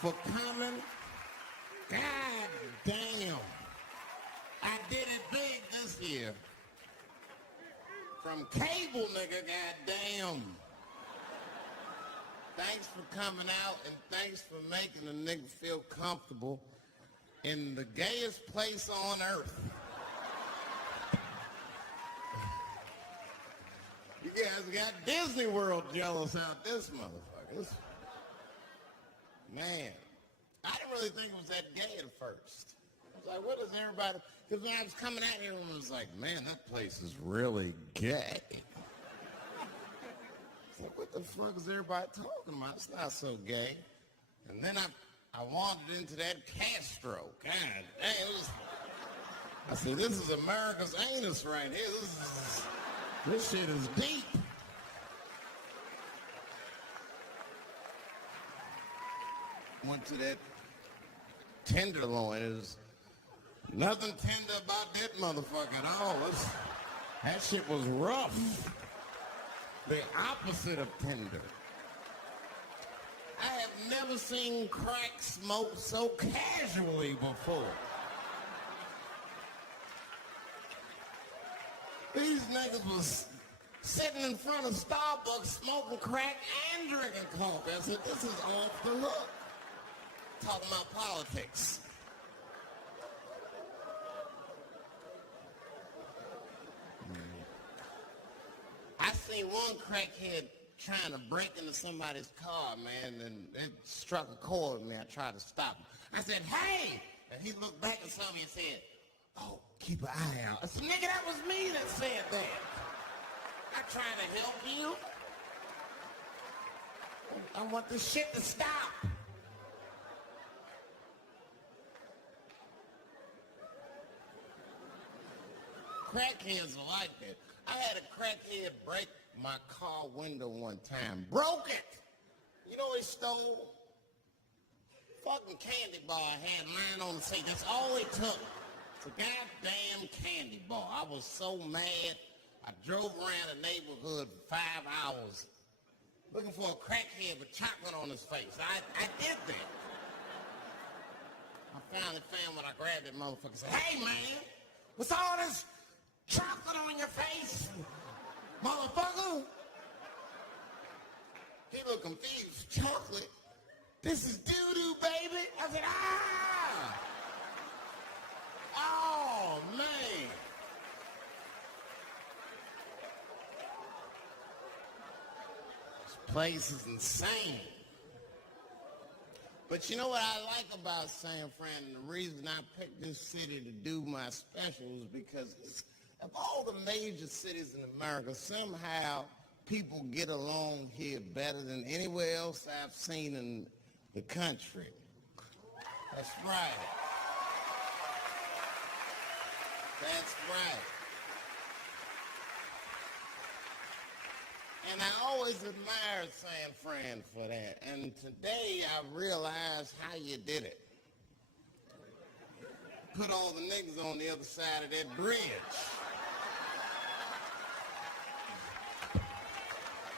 for coming. God damn. I did it big this year. From cable, nigga, goddamn. Thanks for coming out, and thanks for making a nigga feel comfortable in the gayest place on earth. You guys got Disney World jealous out this motherfucker. Man, I didn't really think it was that gay at first. I was like, what is everybody? Because when I was coming out here, I was like, man, that place is really gay. I was like, what the fuck is everybody talking about? It's not so gay. And then I wandered into that Castro. God damn, I said, this is America's anus right here. This shit is deep. Went to that Tenderloin. There's nothing tender about that motherfucker at all. That shit was rough. The opposite of tender. I have never seen crack smoke so casually before. These niggas was sitting in front of Starbucks smoking crack and drinking coffee. I said, this is off the hook. Talking about politics. I seen one crackhead trying to break into somebody's car, man, and it struck a chord with me. I tried to stop him. I said, hey! And he looked back and saw me and said, oh, keep an eye out. I said, nigga, that was me that said that. I'm trying to help you. I want this shit to stop. Crackheads are like that. I had a crackhead break my car window one time. Broke it! You know he stole? Fucking candy bar I had lying on the seat. That's all he took. It's a goddamn candy bar. I was so mad. I drove around the neighborhood for 5 hours looking for a crackhead with chocolate on his face. I did that. I finally found when I grabbed that motherfucker and said, hey man, what's all this chocolate on your face, motherfucker? He looked confused. Chocolate? This is doo-doo, baby. I said, ah! Oh, man. This place is insane. But you know what I like about San Fran, and the reason I picked this city to do my special is because of all the major cities in America, somehow people get along here better than anywhere else I've seen in the country. That's right. That's right. And I always admired San Fran for that. And today I realized how you did it. Put all the niggas on the other side of that bridge.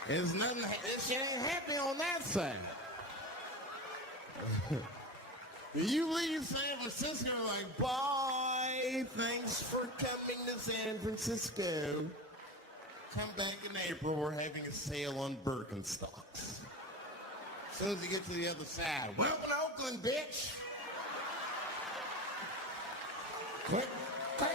There's nothing, this shit ain't happy on that side. You leave San Francisco like, bye, thanks for coming to San Francisco. Come back in April, we're having a sale on Birkenstocks. As soon as you get to the other side, welcome to Oakland, bitch. Click, click.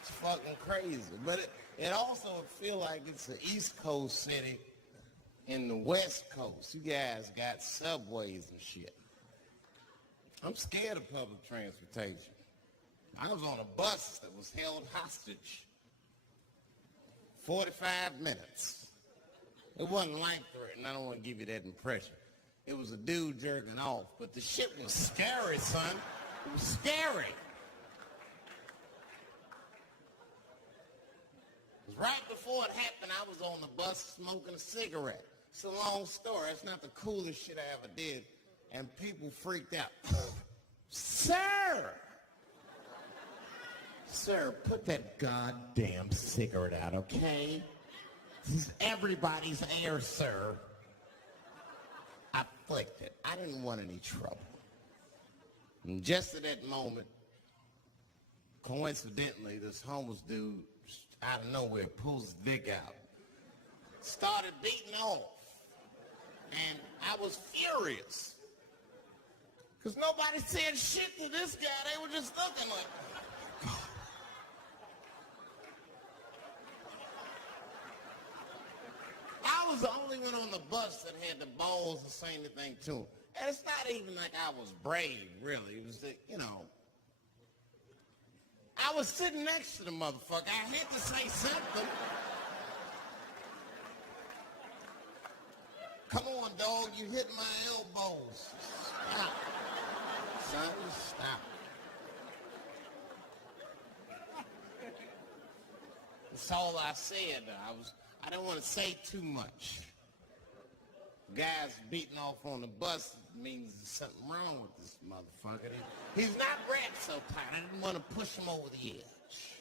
It's fucking crazy, but it also feel like it's an East Coast city in the West Coast. You guys got subways and shit. I'm scared of public transportation. I was on a bus that was held hostage 45 minutes. It wasn't life-threatening. I don't want to give you that impression. It was a dude jerking off, but the shit was scary, son. It was scary. Right before it happened, I was on the bus smoking a cigarette. It's a long story. It's not the coolest shit I ever did. And people freaked out. Sir! Sir, put that goddamn cigarette out, okay? This is everybody's air, sir. I flicked it. I didn't want any trouble. And just at that moment, coincidentally, this homeless dude out of nowhere pulls his dick out. Started beating off. And I was furious. Because nobody said shit to this guy. They were just looking like, oh, God. I was the only one on the bus that had the balls to say anything to him. And it's not even like I was brave, really. It was that, you know, I was sitting next to the motherfucker. I had to say something. Come on, dog, you hit my elbows. Stop. Son, stop. That's all I said. I didn't want to say too much. Guys beating off on the bus means there's something wrong with this motherfucker. He's not wrapped so tight. I didn't want to push him over the edge.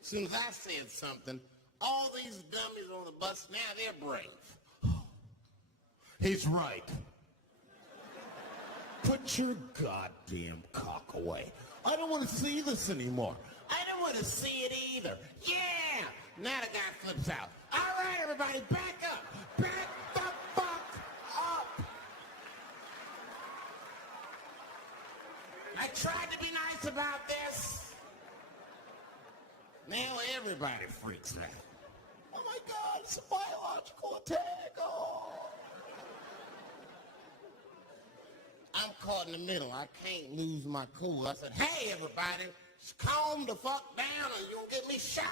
As soon as I said something, all these dummies on the bus, now they're brave. He's right. Put your goddamn cock away. I don't want to see this anymore. I don't want to see it either. Yeah! Now the guy flips out. All right, everybody, back up. Back the fuck up. I tried to be nice about this. Now everybody freaks out. Oh my God, it's a biological attack. Oh. I'm caught in the middle. I can't lose my cool. I said, hey, everybody, just calm the fuck down or you'll get me shot.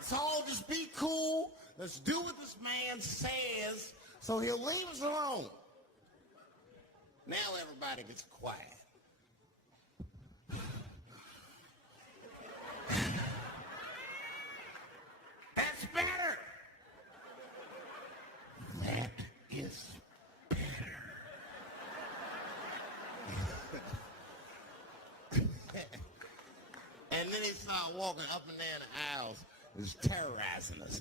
So just be cool. Let's do what this man says so he'll leave us alone. Now everybody gets quiet. That's better. That is better. And then he started walking up and down the aisles. It was terrorizing us.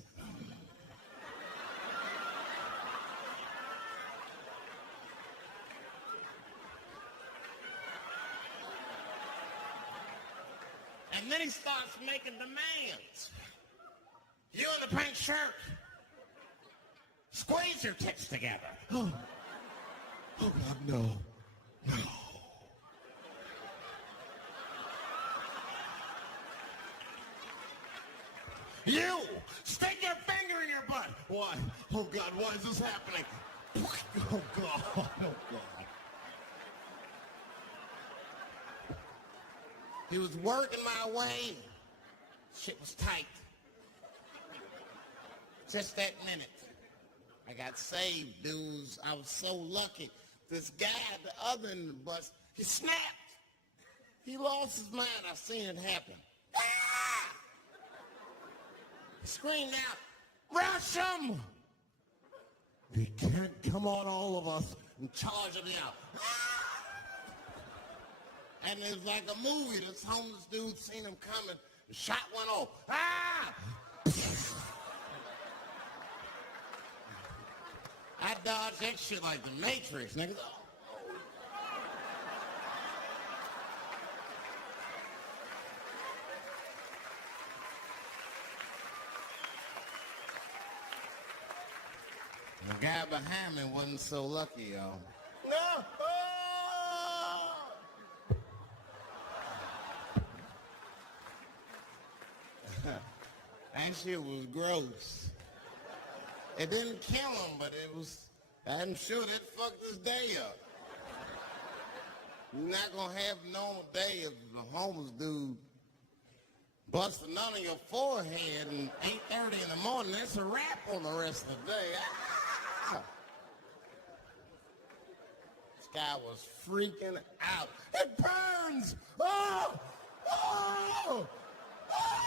And then he starts making demands. You in the pink shirt, squeeze your tits together. Oh God, no. No. You, stick your finger in your butt. Why? Oh God, why is this happening? Oh God, oh God. He was working my way. Shit was tight. Just that minute, I got saved, dudes. I was so lucky. This guy at the other end of the bus, he snapped. He lost his mind. I seen it happen. Ah! He screamed out, rush him! He can't come on all of us and charge him out. Ah! And it was like a movie. This homeless dude seen him coming. The shot went off. Ah! I dodged that shit like the Matrix, nigga. The guy behind me wasn't so lucky, y'all. No! That shit was gross. It didn't kill him, but it was, I'm sure that fucked his day up. You're not gonna have a normal day if the homeless dude busts a nut on your forehead at 8:30 in the morning. That's a wrap on the rest of the day. Ah! This guy was freaking out. It burns! Oh! Oh! Oh!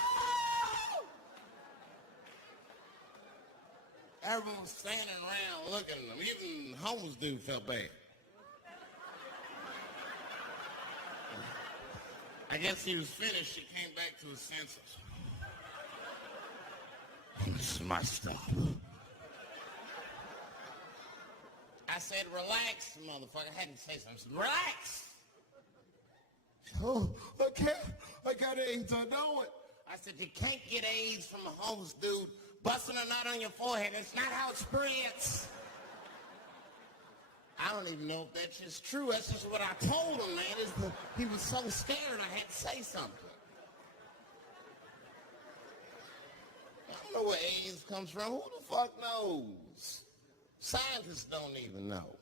Everyone was standing around looking at them. Even the homeless dude felt bad. I guess he was finished. He came back to his senses. This is my stuff. I said, relax, motherfucker. I had to say something. I said, relax. Oh, I got AIDS. I know it. I said, you can't get AIDS from a homeless dude busting a nut on your forehead. That's not how it spreads. I don't even know if that's just true. That's just what I told him, man. He was so scared I had to say something. I don't know where AIDS comes from. Who the fuck knows? Scientists don't even know.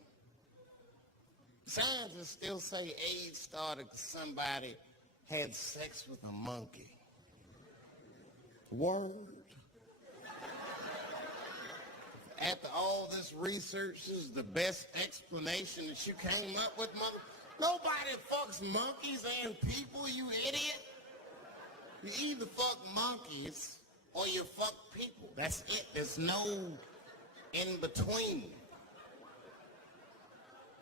Scientists still say AIDS started because somebody had sex with a monkey. Word. After all this research, this is the best explanation that you came up with, mother. Nobody fucks monkeys and people, you idiot. You either fuck monkeys or you fuck people. That's it. There's no in between.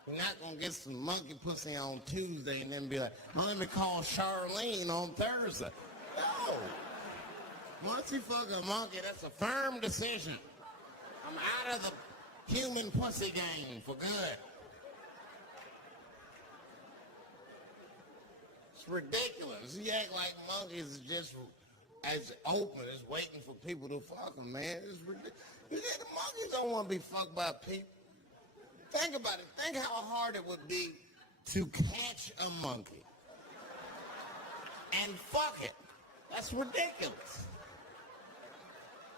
You're not going to get some monkey pussy on Tuesday and then be like, oh, let me call Charlene on Thursday. No. Once you fuck a monkey, that's a firm decision. I'm out of the human pussy game for good. It's ridiculous. You act like monkeys is just as open as waiting for people to fuck them, man. It's ridiculous. The monkeys don't want to be fucked by people. Think about it. Think how hard it would be to catch a monkey and fuck it. That's ridiculous.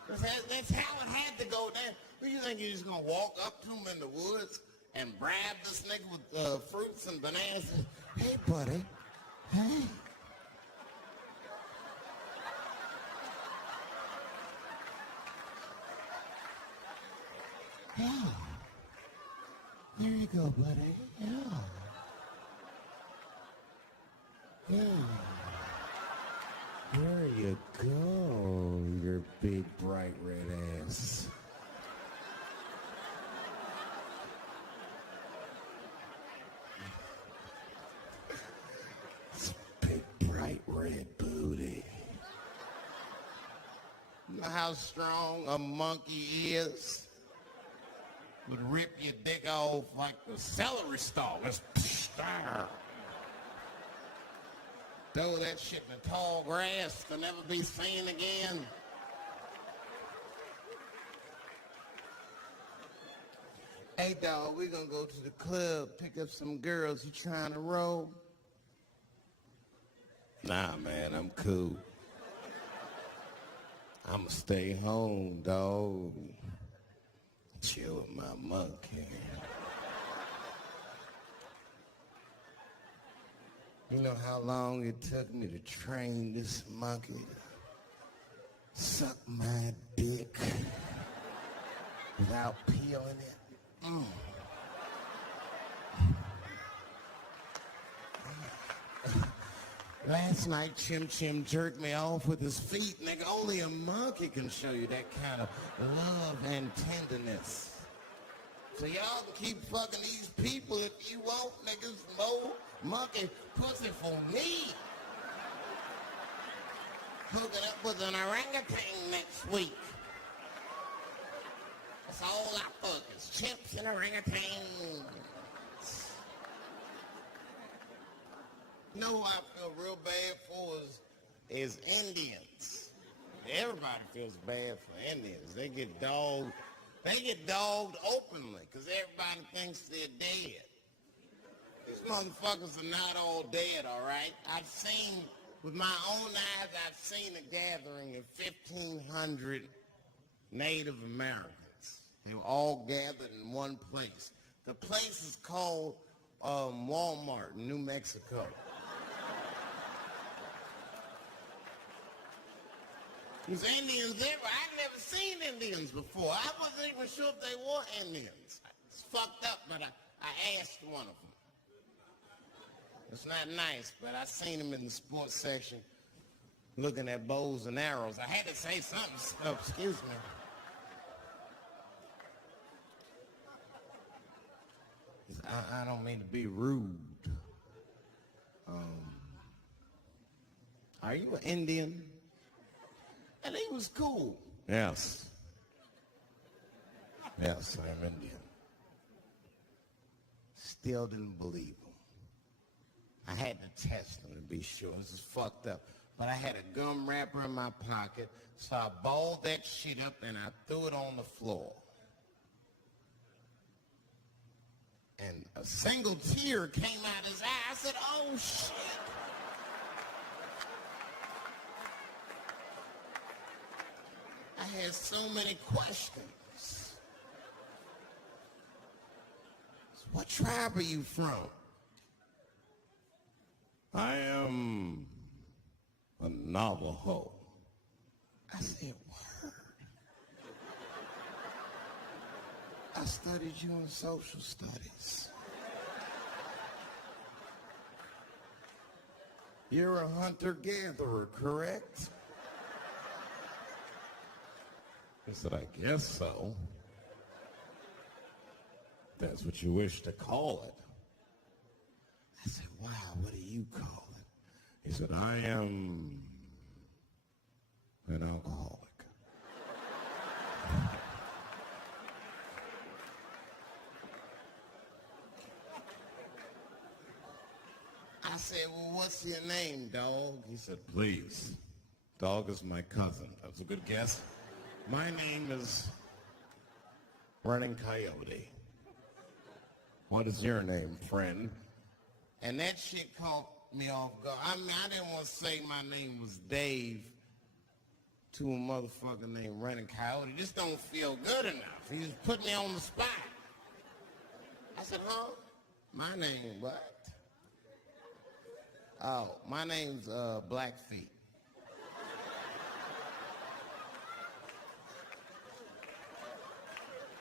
That's how it had to go down. Do you think you're just going to walk up to him in the woods and bribe this nigga with fruits and bananas? Hey, buddy. Hey. Yeah. There you go, buddy. Yeah. Yeah. There you go, your big bright red ass. It's big bright red booty. You know how strong a monkey is? Would rip your dick off like the celery stalk. Throw that shit in the tall grass to never be seen again. Hey, dog, we gonna go to the club, pick up some girls. You trying to roll? Nah, man, I'm cool. I'ma stay home, dog. Chill with my monkey. You know how long it took me to train this monkey to suck my dick without peeling it? Last night, Chim Chim jerked me off with his feet. Nigga, only a monkey can show you that kind of love and tenderness. So y'all can keep fucking these people if you want, niggas. More monkey pussy for me. Hooking up with an orangutan next week. That's all I fuck is chimps and orangutans. You know who I feel real bad for is Indians. Everybody feels bad for Indians. They get dogged openly because everybody thinks they're dead. These motherfuckers are not all dead, all right? With my own eyes, I've seen a gathering of 1,500 Native Americans. They were all gathered in one place. The place is called Walmart in New Mexico. There's Indians there, but I'd never seen Indians before. I wasn't even sure if they were Indians. It's fucked up, but I asked one of them. It's not nice, but I seen him in the sports section looking at bows and arrows. I had to say something. Oh, excuse me. I don't mean to be rude. Are you an Indian? And he was cool. Yes. Yes, I'm Indian. Still didn't believe him. I had to test him to be sure. This is fucked up. But I had a gum wrapper in my pocket, so I balled that shit up and I threw it on the floor. And a single tear came out his eye. I said, oh, shit. I had so many questions. What tribe are you from? I am a Navajo. I said, word. I studied you in social studies. You're a hunter-gatherer, correct? I said, I guess so. That's what you wish to call it. I said, wow, what do you call it? He said, I am an alcoholic. I said, well, what's your name, dog? He said, please. Dog is my cousin. That's a good guess. My name is Running Coyote. What is your name, friend? And that shit caught me off guard. I mean, I didn't want to say my name was Dave to a motherfucker named Running Coyote. This don't feel good enough. He just put me on the spot. I said, huh? My name what? Oh, my name's Blackfeet.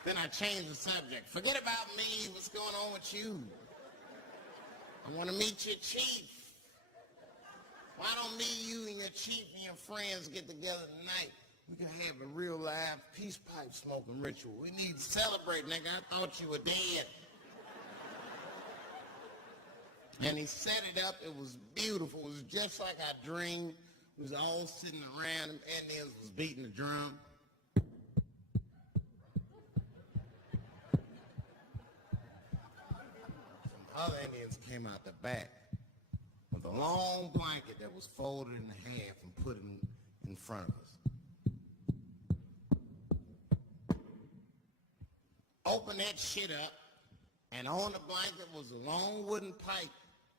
Then I changed the subject. Forget about me. What's going on with you? I want to meet your chief. Why don't me, you, and your chief and your friends get together tonight? We can have a real live peace pipe smoking ritual. We need to celebrate, nigga. I thought you were dead. And he set it up. It was beautiful. It was just like I dreamed. We was all sitting around. Them Indians was beating the drum. Other Indians came out the back with a long blanket that was folded in half and put it in front of us. Open that shit up, and on the blanket was a long wooden pipe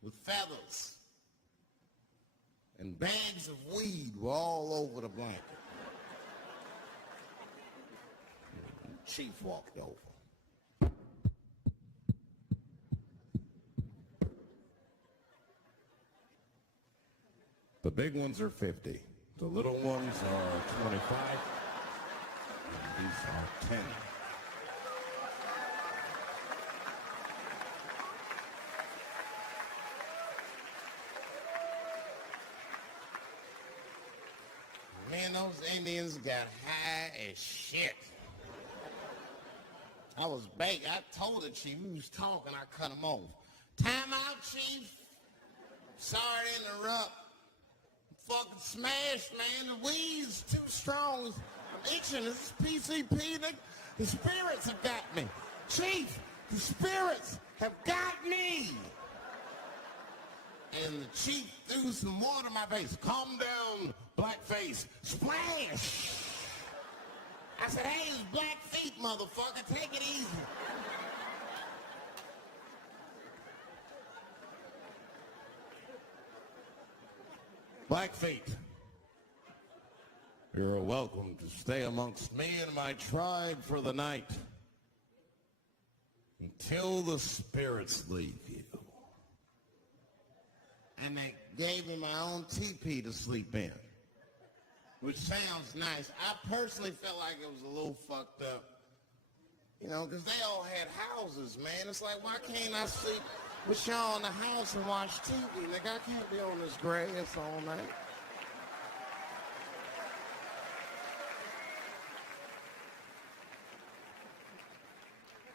with feathers. And bags of weed were all over the blanket. The chief walked over. The big ones are 50. The little ones are 25. And these are 10. Man, those Indians got high as shit. I was baked. I told the chief, we was talking, I cut him off. Time out, chief. Sorry to interrupt. Fucking smashed, man. The weed's too strong. I'm itching. This is PCP. The spirits have got me. Chief, the spirits have got me. And the chief threw some water in my face. Calm down, Blackface. Splash. I said, hey, it's Blackfeet, motherfucker. Take it easy. Blackfeet, you're welcome to stay amongst me and my tribe for the night until the spirits leave you. And they gave me my own teepee to sleep in, which sounds nice. I personally felt like it was a little fucked up, you know, because they all had houses, man. It's like, why can't I sleep with y'all in the house and watch TV? Like, I can't be on this grass all night.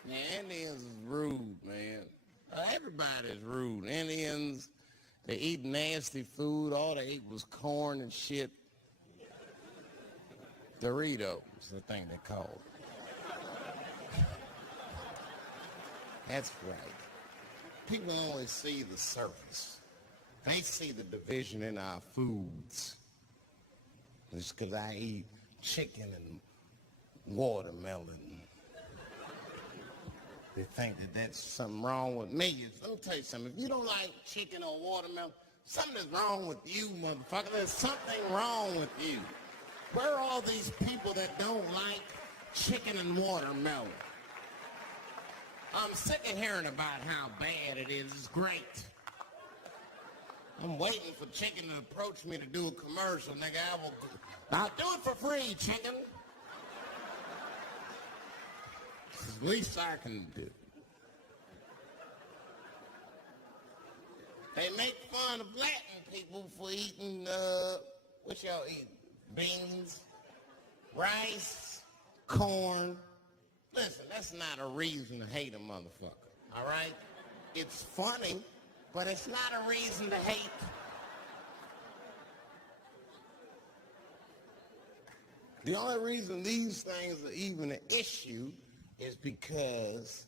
Yeah, Indians is rude, man. Everybody's rude. Indians, they eat nasty food. All they ate was corn and shit. Doritos, the thing they call it. That's right. People only see the surface. They see the division in our foods. It's because I eat chicken and watermelon. They think that that's something wrong with me. Let me tell you something. If you don't like chicken or watermelon, something is wrong with you, motherfucker. There's something wrong with you. Where are all these people that don't like chicken and watermelon? I'm sick of hearing about how bad it is. It's great. I'm waiting for chicken to approach me to do a commercial, nigga. I'll do it for free, chicken. It's the least I can do. They make fun of Latin people for eating, what y'all eat? Beans, rice, corn. Listen, that's not a reason to hate a motherfucker, all right? It's funny, but it's not a reason to hate. The only reason these things are even an issue is because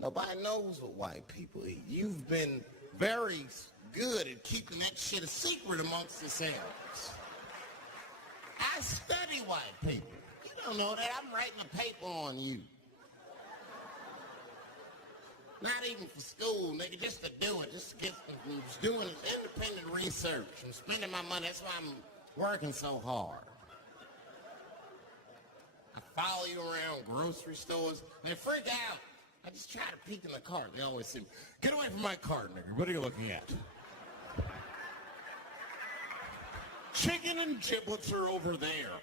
nobody knows what white people eat. You've been very good at keeping that shit a secret amongst yourselves. I study white people. You don't know that. I'm writing a paper on you. Not even for school, nigga, just to do it. Just to get doing independent research. I'm spending my money. That's why I'm working so hard. I follow you around grocery stores. They freak out. I just try to peek in the cart. They always say, get away from my cart, nigga. What are you looking at? Chicken and giblets are over there.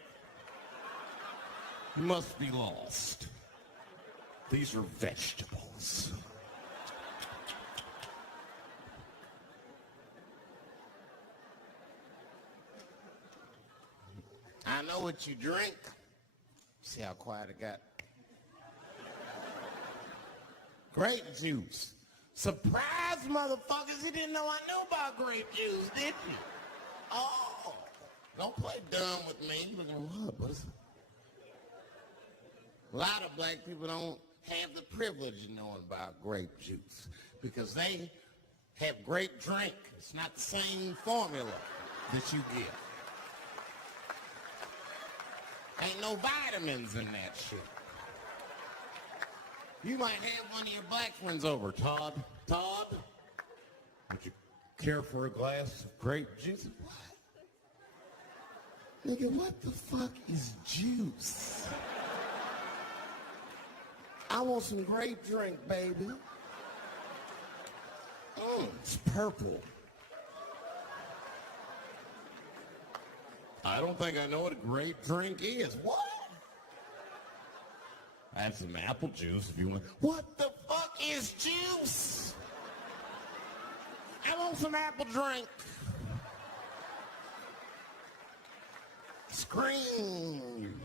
You must be lost. These are vegetables. I know what you drink. See how quiet it got? Grape juice. Surprise, motherfuckers. You didn't know I knew about grape juice, did you? Oh, don't play dumb with me. Look at what? A lot of black people don't have the privilege of knowing about grape juice because they have grape drink. It's not the same formula that you get. Ain't no vitamins in that shit. You might have one of your black friends over. Todd, would you care for a glass of grape juice? What? Nigga, what the fuck is juice? I want some grape drink, baby. It's purple. I don't think I know what a grape drink is. What? I have some apple juice if you want. What the fuck is juice? I want some apple drink. Scream.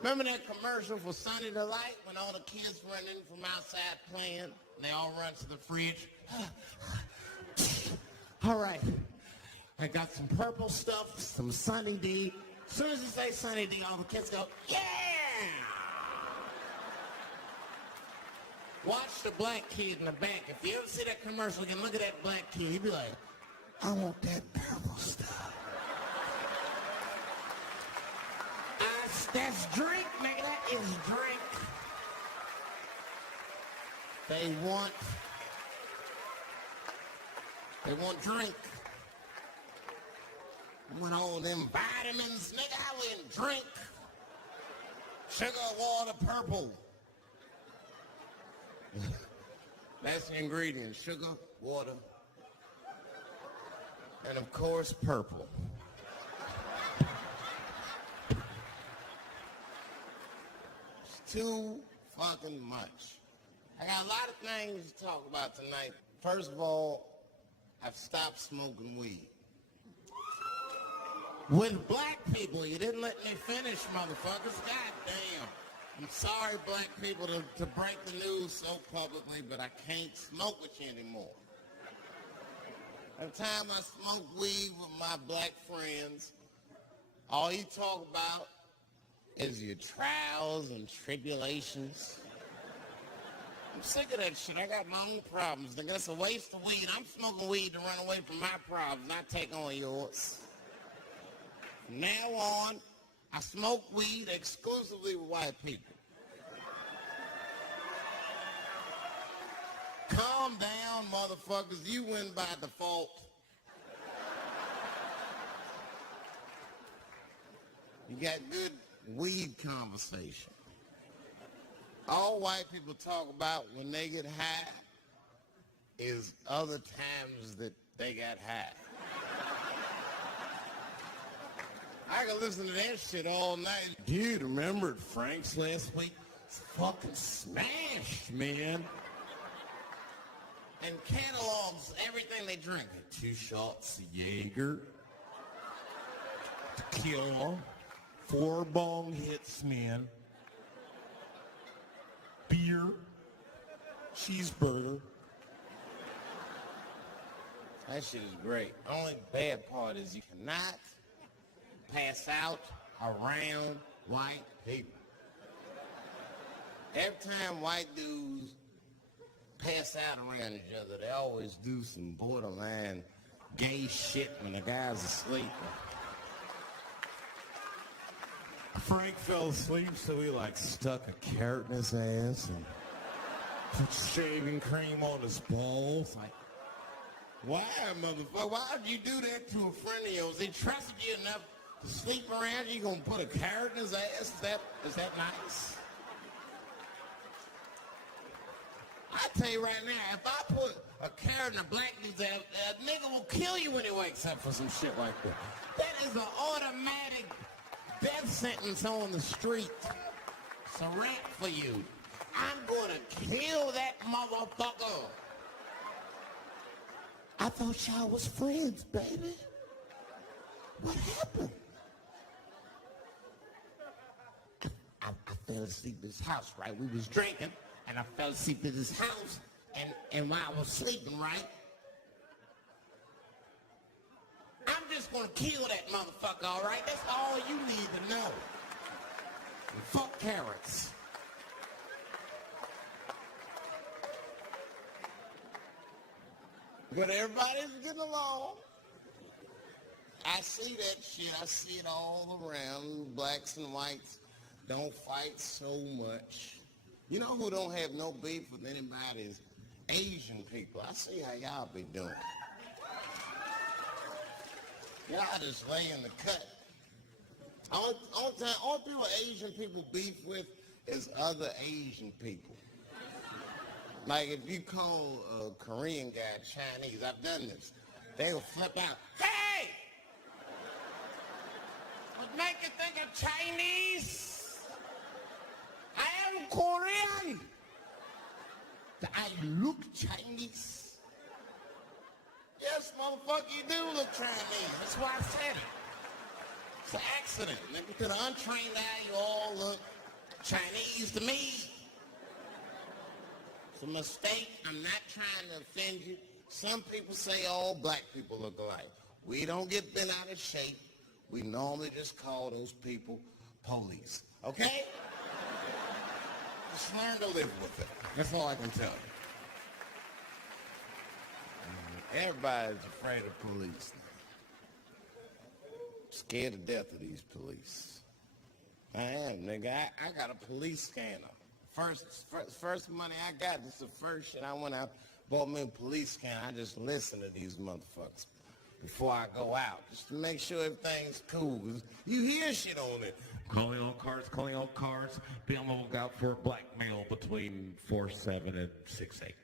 Remember that commercial for Sunny Delight when all the kids run in from outside playing and they all run to the fridge? All right, I got some purple stuff, some Sunny D. As soon as you say Sunny D, all the kids go, yeah! Watch the black kid in the back. If you ever see that commercial again, look at that black kid. He'd be like, I want that purple stuff. That's drink, nigga. That is drink. They want drink. I want all them vitamins, nigga. I want drink. Sugar, water, purple. That's the ingredient. Sugar, water, and of course, purple. Too fucking much. I got a lot of things to talk about tonight. First of all, I've stopped smoking weed. With black people, you didn't let me finish, motherfuckers. God damn. I'm sorry, black people, to break the news so publicly, but I can't smoke with you anymore. Every time I smoke weed with my black friends, all you talk about is your trials and tribulations. I'm sick of that shit. I got my own problems. Nigga, that's a waste of weed. I'm smoking weed to run away from my problems, not take on yours. From now on, I smoke weed exclusively with white people. Calm down, motherfuckers. You win by default. You got good weed conversation. All white people talk about when they get high is other times that they got high. I can listen to that shit all night. Dude, remember Frank's last week? It's fucking smashed, man. And catalogs everything they drink. 2 shots of Jaeger, tequila, 4 bong hits, man. Beer, cheeseburger. That shit is great. Only bad part is you cannot pass out around white people. Every time white dudes pass out around each other, they always do some borderline gay shit when the guy's asleep. Frank fell asleep, so he stuck a carrot in his ass and put shaving cream on his balls. Why, motherfucker? Why would you do that to a friend of yours? He trusted you enough to sleep around you. You gonna put a carrot in his ass? Is that nice? I tell you right now, if I put a carrot in a black dude's ass, that nigga will kill you when he wakes up for some shit like that. That is an automatic death sentence on the street. It's a rap for you. I'm gonna kill that motherfucker. I thought y'all was friends, baby. What happened? I fell asleep at his house, right? We was drinking, and I fell asleep at his house, and while I was sleeping, right? I'm just gonna kill that motherfucker, all right? That's all you need to know. And fuck carrots. But everybody's getting along. I see that shit. I see it all around. Blacks and whites don't fight so much. You know who don't have no beef with anybody is Asian people. I see how y'all be doing. Y'all just lay in the cut. All people Asian people beef with is other Asian people. Like if you call a Korean guy Chinese, I've done this. They'll flip out. Hey! What make you think of Chinese? I am Korean. I look Chinese. Yes, motherfucker, you do look Chinese. That's why I said it. It's an accident. Maybe to the untrained eye, you all look Chinese to me. It's a mistake. I'm not trying to offend you. Some people say all black people look alike. We don't get bent out of shape. We normally just call those people police. Okay? Just learn to live with it. That's all I can tell you. Everybody's afraid of police now. Scared to death of these police. I am, nigga. I got a police scanner. First money I got, this is the first shit I went out, bought me a police scanner. I just listen to these motherfuckers before I go out, just to make sure everything's cool. You hear shit on it. Calling all cars, be on the lookout for blackmail between 4-7 and 6-8.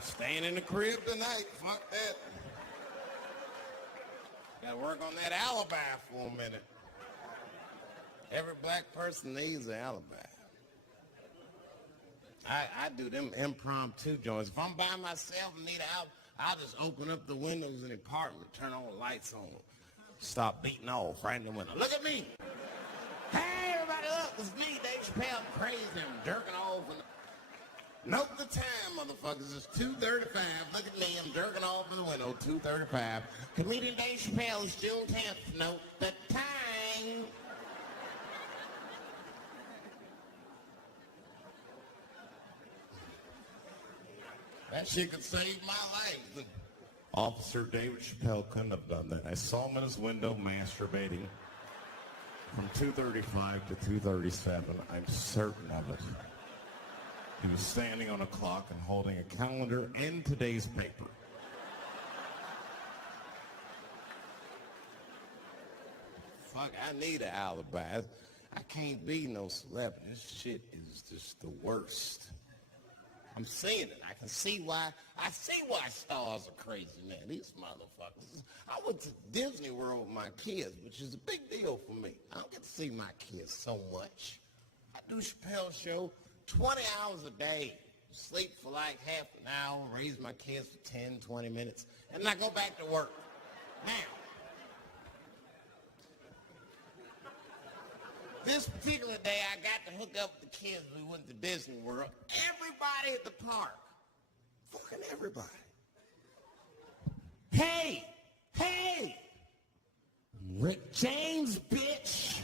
Staying in the crib tonight, fuck that. Gotta work on that alibi for a minute. Every black person needs an alibi. I do them impromptu joints. If I'm by myself and need an alibi, I'll just open up the windows in the apartment, turn all the lights on, stop beating off right in the window. Look at me. Hey, everybody, look, it's me, Dave Chappelle. I'm crazy. I'm jerking off. Note the time, motherfuckers. It's 2:35. Look at me. I'm jerking off in the window. 2:35. Comedian Dave Chappelle is June 10th. Note the time. That shit could save my life. Officer David Chappelle couldn't have done that. I saw him in his window masturbating from 2:35 to 2:37. I'm certain of it. He was standing on a clock and holding a calendar and today's paper. Fuck, I need an alibi. I can't be no celebrity. This shit is just the worst. I'm seeing it. I see why stars are crazy, man. These motherfuckers. I went to Disney World with my kids, which is a big deal for me. I don't get to see my kids so much. I do Chappelle's show 20 hours a day. Sleep for like half an hour, raise my kids for 10, 20 minutes, and I go back to work. Now, this particular day, I got to hook up with the kids. We went to Disney World. Everybody at the park. Fucking everybody. Hey! Rick James, bitch!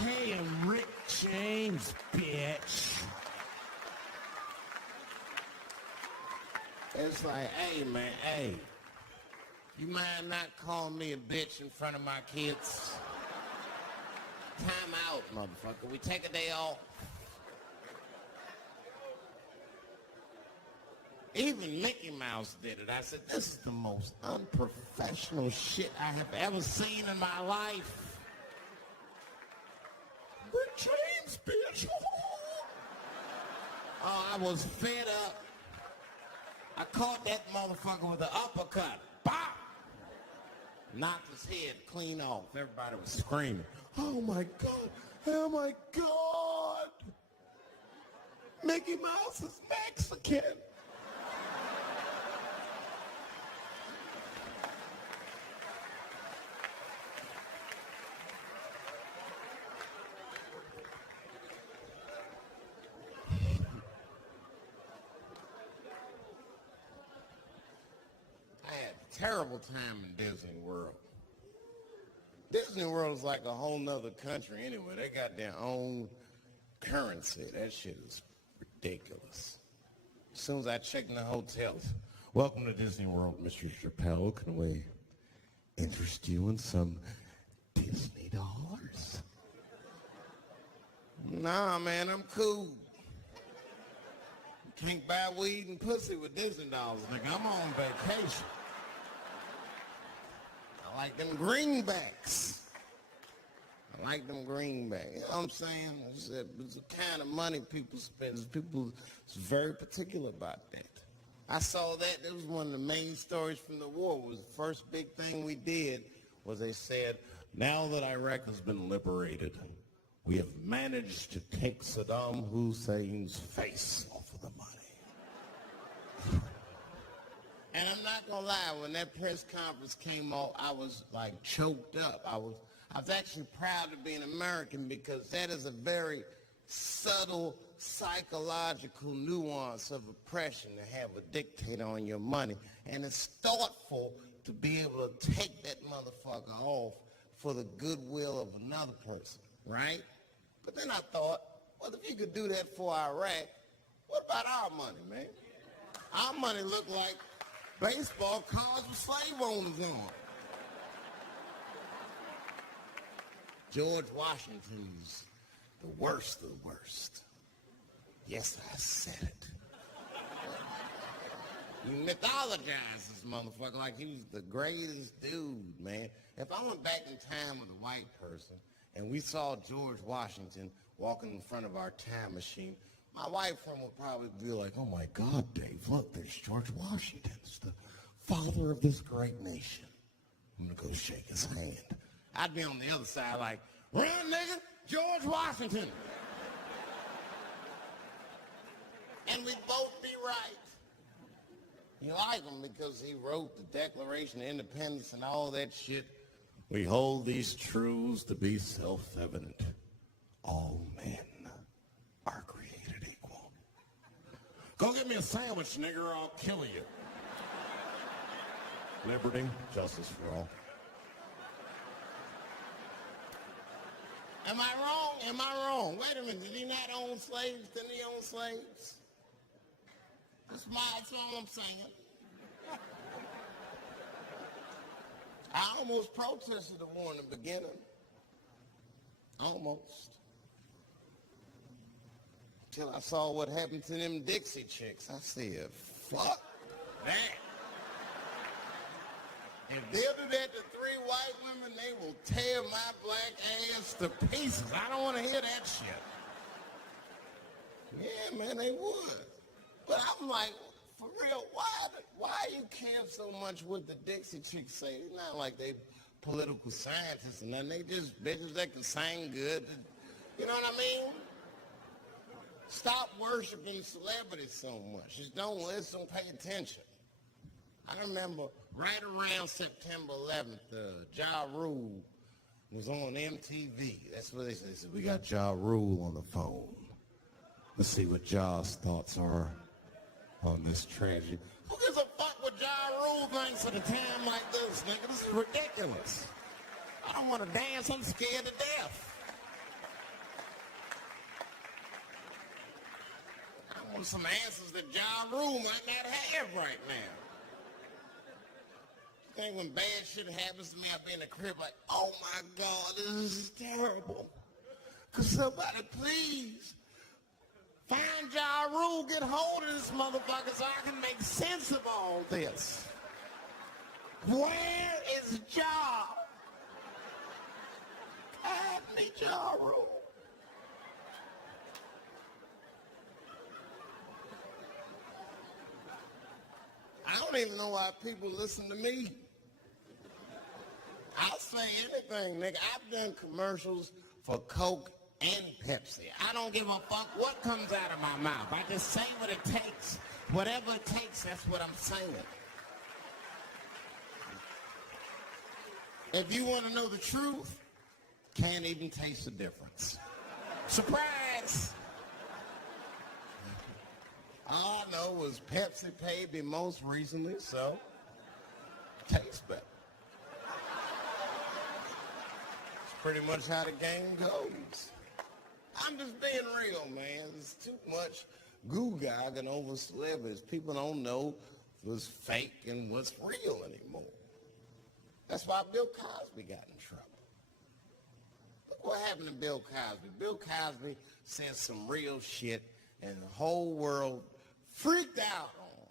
Hey, I'm Rick James, bitch! It's like, hey, man, hey. You mind not calling me a bitch in front of my kids? Time out, motherfucker. We take a day off. Even Mickey Mouse did it. I said, this is the most unprofessional shit I have ever seen in my life. Rick James, bitch. Oh, I was fed up. I caught that motherfucker with an uppercut. Bop! Knocked his head clean off. Everybody was screaming. Oh my God! Oh my God! Mickey Mouse is Mexican! I had a terrible time in Disney World. Disney World is like a whole nother country anyway. They got their own currency. That shit is ridiculous. As soon as I check in the hotel, welcome to Disney World, Mr. Chappelle. Can we interest you in some Disney dollars? Nah, man, I'm cool. Can't buy weed and pussy with Disney dollars, nigga. I'm on vacation. I like them greenbacks. I like them greenbacks. You know what I'm saying? It's the kind of money people spend. People is very particular about that. I saw that. That was one of the main stories from the war. It was the first big thing we did was they said, now that Iraq has been liberated, we have managed to take Saddam Hussein's face off of the money. And I'm not gonna lie, when that press conference came off, I was like choked up. I was actually proud to be an American because that is a very subtle psychological nuance of oppression to have a dictator on your money. And it's thoughtful to be able to take that motherfucker off for the goodwill of another person, right? But then I thought, well, if you could do that for Iraq, what about our money, man? Our money look like baseball cards with slave owners on. George Washington's the worst of the worst. Yes, I said it. You mythologize this motherfucker like he was the greatest dude, man. If I went back in time with a white person and we saw George Washington walking in front of our time machine, my white friend would probably be like, oh my God, Dave, look, there's George Washington. It's the father of this great nation. I'm gonna go shake his hand. I'd be on the other side like, run, nigga, George Washington. And we'd both be right. You like him because he wrote the Declaration of Independence and all that shit. We hold these truths to be self-evident. All men are created equal. Go get me a sandwich, nigger, or I'll kill you. Liberty, justice for all. Am I wrong? Am I wrong? Wait a minute, did he not own slaves? Didn't he own slaves? That's all I'm saying. I almost protested the war in the beginning. Almost. Till I saw what happened to them Dixie chicks. I said, fuck that. If they'll do that to 3 white women, they will tear my black ass to pieces. I don't want to hear that shit. Yeah, man, they would. But I'm like, for real, why you care so much what the Dixie chicks say? It's not like they political scientists and nothing. They just bitches that can sing good. You know what I mean? Stop worshiping celebrities so much. Just don't listen, pay attention. I remember right around September 11th, Ja Rule was on MTV. That's what they said. They said, we got Ja Rule on the phone. Let's see what Ja's thoughts are on this tragedy. Who gives a fuck what Ja Rule thinks at a time like this, nigga? This is ridiculous. I don't want to dance. I'm scared to death. I want some answers that Ja Rule might not have right now. I think when bad shit happens to me, I'll be in the crib like, oh my God, this is terrible. Could somebody please find Ja Rule, get hold of this motherfucker so I can make sense of all this. Where is Ja? I need Ja Rule. I don't even know why people listen to me. I'll say anything, nigga. I've done commercials for Coke and Pepsi. I don't give a fuck what comes out of my mouth. I just say what it takes. Whatever it takes, that's what I'm saying. If you want to know the truth, can't even taste the difference. Surprise! All I know was Pepsi paid me most recently, so tastes better. It's pretty much how the game goes. I'm just being real, man. There's too much goo-gagging over celebrities. People don't know what's fake and what's real anymore. That's why Bill Cosby got in trouble. Look what happened to Bill Cosby. Bill Cosby said some real shit, and the whole world freaked out on him.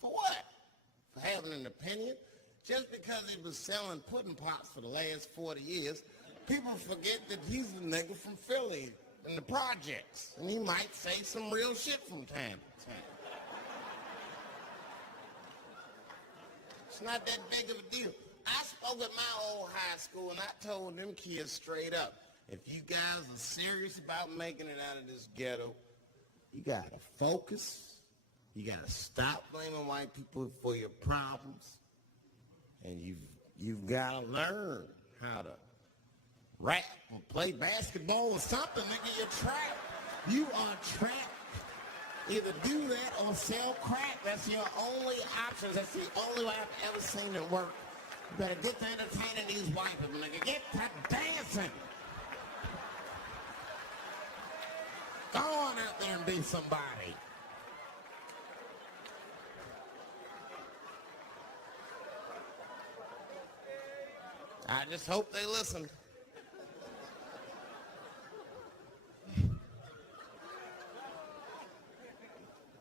For what? For having an opinion? Just because he was selling pudding pops for the last 40 years, people forget that he's a nigga from Philly in the projects, and he might say some real shit from time to time. It's not that big of a deal. I spoke at my old high school, and I told them kids straight up, if you guys are serious about making it out of this ghetto, you got to focus. You got to stop blaming white people for your problems. And you've got to learn how to rap or play basketball or something, nigga. You're trapped. You are trapped. Either do that or sell crack. That's your only option. That's the only way I've ever seen it work. You better get to entertaining these white people, nigga. Get to dancing. Go on out there and be somebody. I just hope they listen.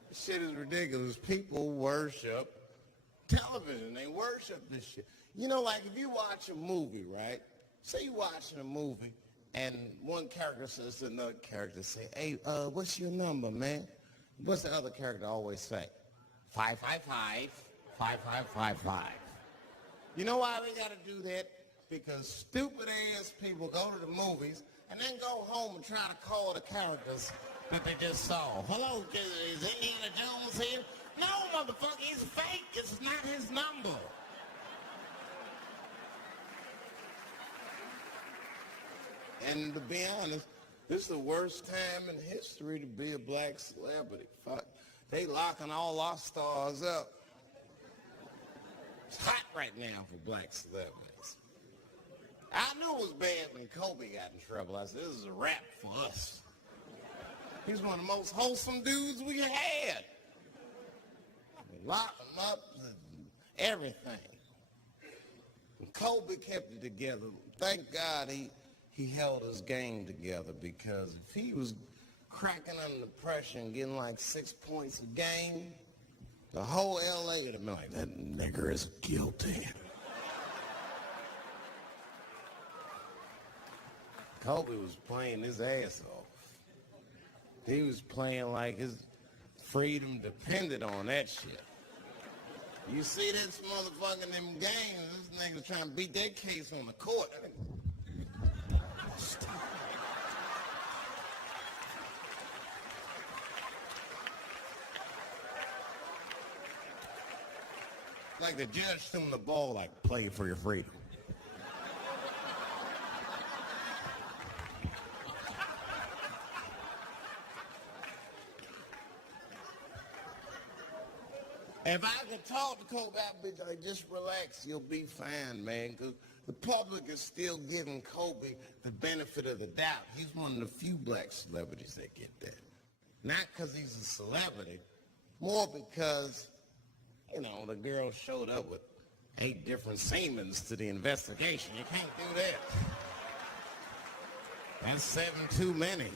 This shit is ridiculous. People worship television. They worship this shit. You know, like if you watch a movie, right? Say you're watching a movie, and one character says to another character, say, hey, what's your number, man? What's the other character always say? 555, 5555. You know why we gotta do that? Because stupid ass people go to the movies and then go home and try to call the characters that they just saw. Hello, is Indiana Jones here? No, motherfucker, he's fake. It's not his number. And to be honest, this is the worst time in history to be a black celebrity. Fuck, they locking all our stars up. It's hot right now for black celebrities. I knew it was bad when Kobe got in trouble. I said, this is a wrap for us. He's one of the most wholesome dudes we had. Lock him up and everything. And Kobe kept it together. Thank God he held his game together, because if he was cracking under pressure and getting like 6 points a game, the whole LA would have been like, that nigger is guilty. Kobe was playing his ass off. He was playing like his freedom depended on that shit. You see this motherfucker in them games, this nigga trying to beat that case on the court. Stop. Like the judge threw him the ball, like, play for your freedom. If I could talk to Kobe, bitch, like, just relax, you'll be fine, man, because the public is still giving Kobe the benefit of the doubt. He's one of the few black celebrities that get that. Not because he's a celebrity, more because, you know, the girl showed up with 8 different semens to the investigation. You can't do that. That's 7 too many.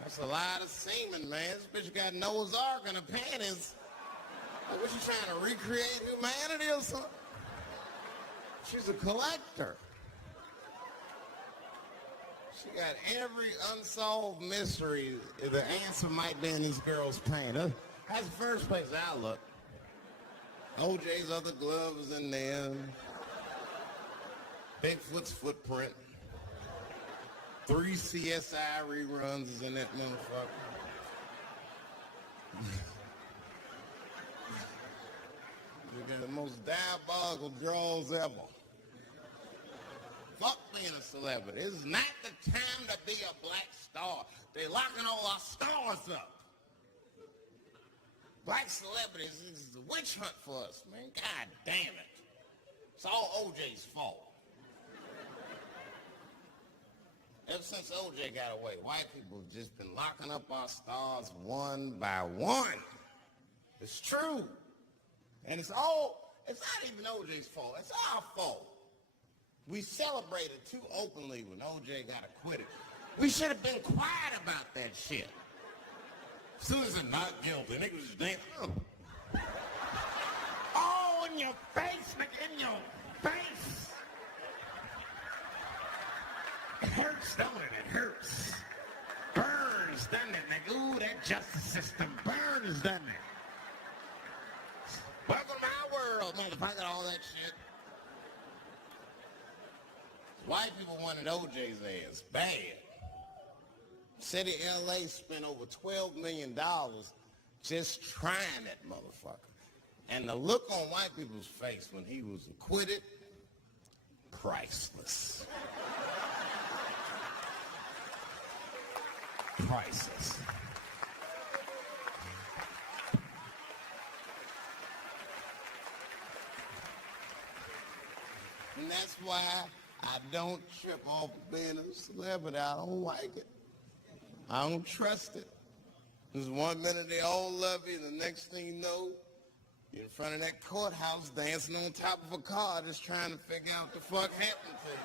That's a lot of semen, man. This bitch got Noah's Ark in her panties. Like, what, you trying to recreate humanity or something? She's a collector. She got every unsolved mystery. The answer might be in this girl's panties. That's the first place I look. OJ's other glove is in there. Bigfoot's footprint. 3 CSI reruns is in that motherfucker. You got the most diabolical draws ever. Fuck being a celebrity. This is not the time to be a black star. They're locking all our stars up. Black celebrities is a witch hunt for us, man. God damn it. It's all OJ's fault. Ever since OJ got away, white people have just been locking up our stars one by one. It's true. And it's not even OJ's fault. It's our fault. We celebrated too openly when OJ got acquitted. We should have been quiet about that shit. As soon as it's not guilty, niggas just dancing. Oh, in your face, nigga, in your face. It hurts, don't it? It hurts. Burns, doesn't it, nigga? Ooh, that justice system burns, doesn't it? Welcome to my world, motherfucker, all that shit. White people wanted OJ's ass bad. City of LA spent over $12 million just trying that motherfucker. And the look on white people's face when he was acquitted, priceless. Priceless. And that's why I don't trip off being a celebrity. I don't like it. I don't trust it. There's 1 minute they all love you, and the next thing you know, you're in front of that courthouse dancing on top of a car just trying to figure out what the fuck happened to you.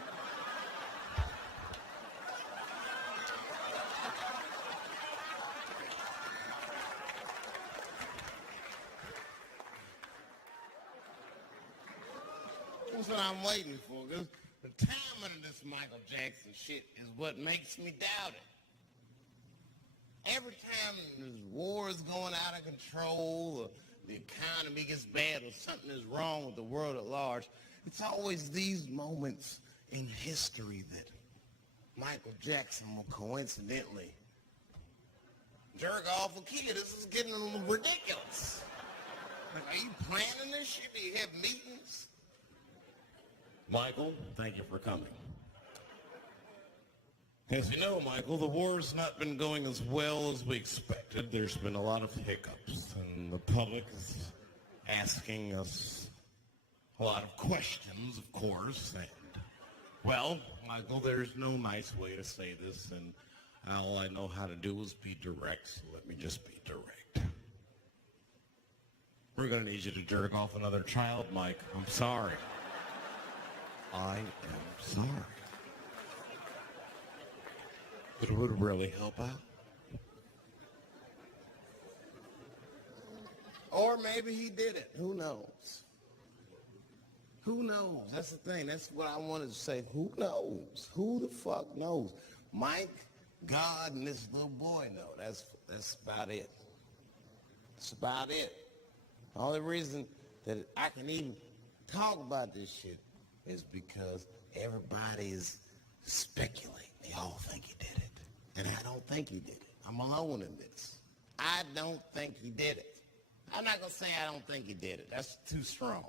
That's what I'm waiting for. Cause the timing of this Michael Jackson shit is what makes me doubt it. Every time there's wars going out of control, or the economy gets bad, or something is wrong with the world at large, it's always these moments in history that Michael Jackson will coincidentally jerk off a kid. This is getting a little ridiculous. Like, are you planning this shit? Do you have meetings? Michael, thank you for coming. As you know, Michael, the war's not been going as well as we expected. There's been a lot of hiccups, and the public is asking us a lot of questions, of course. And, well, Michael, there's no nice way to say this, and all I know how to do is be direct, so let me just be direct. We're going to need you to jerk off another child, Mike. I'm sorry. I am sorry. It would really help out. Or maybe he did it. Who knows? Who knows? That's the thing. That's what I wanted to say. Who knows? Who the fuck knows? Mike, God, and this little boy know. That's about it. That's about it. The only reason that I can even talk about this shit is because everybody is speculating. They all think he did it. And I don't think he did it. I'm alone in this. I don't think he did it. I'm not going to say I don't think he did it. That's too strong.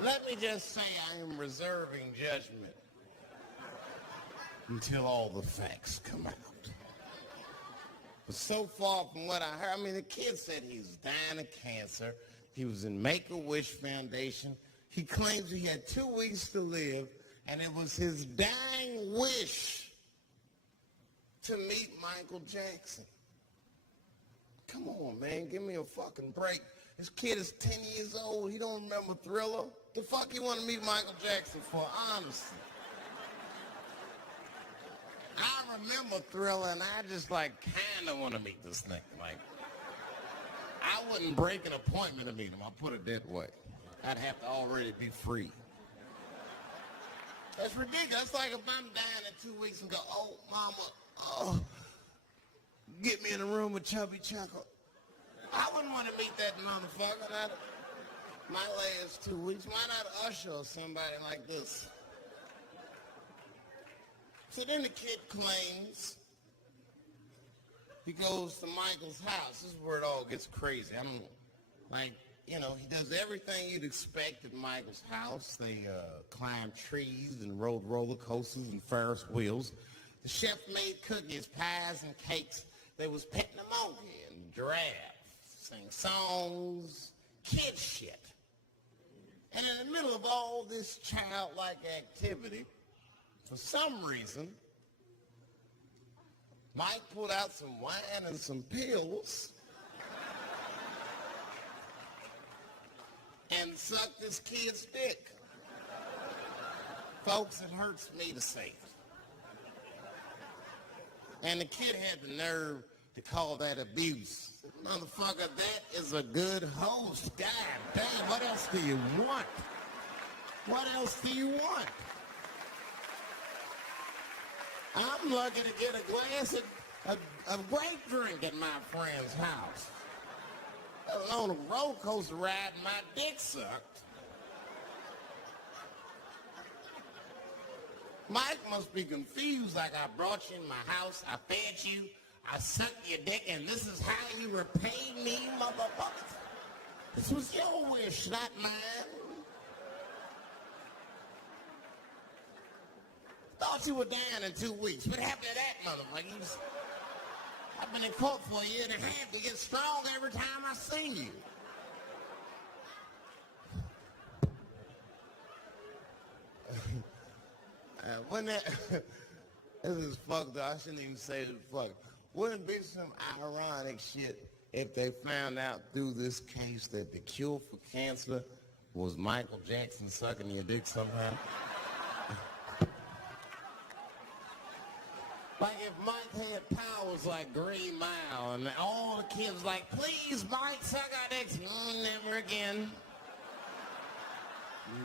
Let me just say I am reserving judgment until all the facts come out. But so far from what I heard, I mean, the kid said he was dying of cancer. He was in Make-A-Wish Foundation. He claims he had 2 weeks to live, and it was his dying wish to meet Michael Jackson. Come on, man, give me a fucking break. This kid is 10 years old. He don't remember Thriller. The fuck you want to meet Michael Jackson for, honestly? I remember Thriller, and I just, like, kind of want to meet this nigga. Like, I wouldn't break an appointment to meet him. I'll put it that way. I'd have to already be free. That's ridiculous. That's like if I'm dying in 2 weeks and go, oh, mama, oh, get me in a room with Chubby Chuckle. I wouldn't want to meet that motherfucker. My last 2 weeks. Why not Usher or somebody like this? So then the kid claims he goes to Michael's house. This is where it all gets crazy. I'm like, you know, he does everything you'd expect at Michael's house. They climb trees and rode roller coasters and Ferris wheels. The chef made cookies, pies, and cakes. They was petting a monkey and giraffe, sing songs, kid shit. And in the middle of all this childlike activity, for some reason, Mike pulled out some wine and some pills and sucked this kid's dick. Folks, it hurts me to say it. And the kid had the nerve to call that abuse. Motherfucker, that is a good host. God damn, what else do you want? What else do you want? I'm lucky to get a glass of grape drink at my friend's house. Let alone a roller coaster ride and my dick sucked. Mike must be confused, like I brought you in my house, I fed you, I sucked your dick, and this is how you repay me, motherfucker. This was your wish, not mine. Thought you were dying in 2 weeks. What happened to that motherfucker? I've been in court for a year and a half to get strong every time I see you. When that, this is fucked up. I shouldn't even say this fuck. Wouldn't it be some ironic shit if they found out through this case that the cure for cancer was Michael Jackson sucking your dick somehow? Like if Mike had powers like Green Mile and all the kids like, please, Mike, suck our dicks. Never again.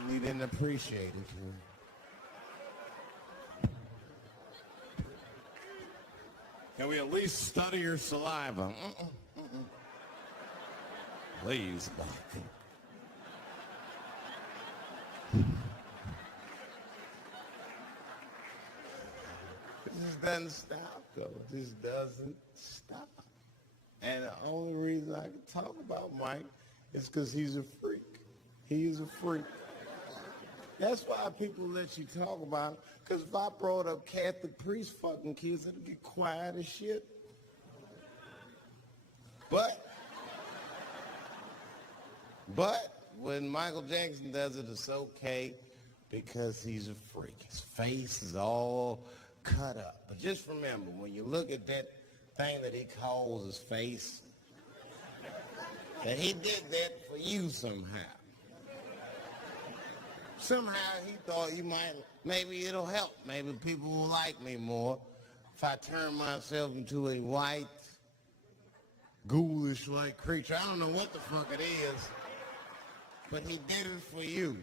He didn't appreciate it. Can we at least study your saliva? Please, Mike. doesn't stop, though. It just doesn't stop. And the only reason I can talk about Mike is because he's a freak. He is a freak. That's why people let you talk about it. Because if I brought up Catholic priest fucking kids, it'd get quiet as shit. But when Michael Jackson does it, it's okay because he's a freak. His face is all cut up. But just remember, when you look at that thing that he calls his face, that he did that for you somehow. Somehow he thought you might, maybe it'll help. Maybe people will like me more if I turn myself into a white, ghoulish-like creature. I don't know what the fuck it is, but he did it for you.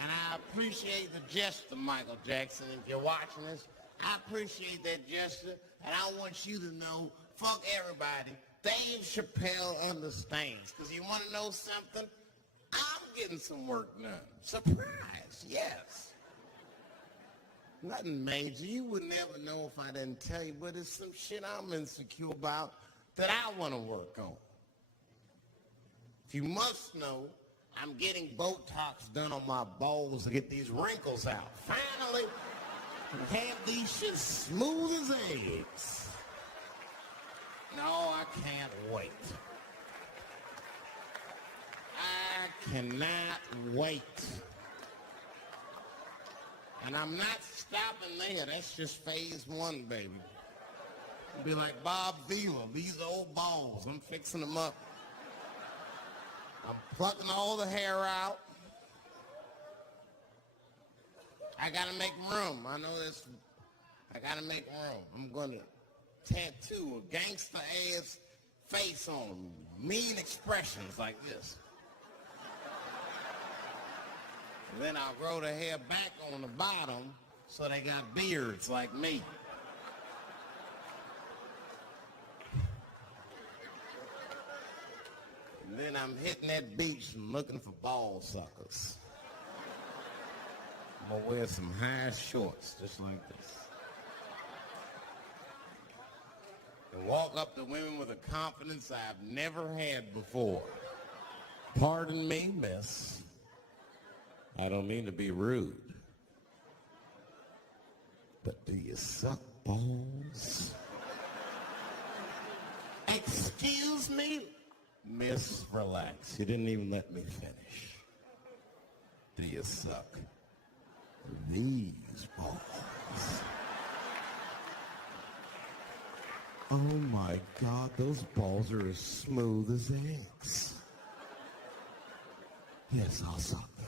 And I appreciate the gesture, Michael Jackson. If you're watching this, I appreciate that gesture, and I want you to know, fuck everybody, Dave Chappelle understands. Because you want to know something? I'm getting some work done. Surprise, yes. Nothing major. You would never know if I didn't tell you, but it's some shit I'm insecure about that I want to work on. If you must know, I'm getting Botox done on my balls to get these wrinkles out. Finally, have these shits smooth as eggs. No, I can't wait. I cannot wait. And I'm not stopping there. That's just phase one, baby. It'll be like Bob Vila. These old balls, I'm fixing them up. I'm plucking all the hair out. I gotta make room. I know this. I gotta make room. I'm gonna tattoo a gangster-ass face on them. Mean expressions like this. And then I'll grow the hair back on the bottom so they got beards like me. And then I'm hitting that beach and looking for ball suckers. I'm gonna wear some high shorts just like this. And walk up to women with a confidence I've never had before. Pardon me, miss. I don't mean to be rude. But do you suck balls? Excuse me? Miss, relax. You didn't even let me finish. Do you suck these balls? Oh my God, those balls are as smooth as eggs. Yes, I'll suck them.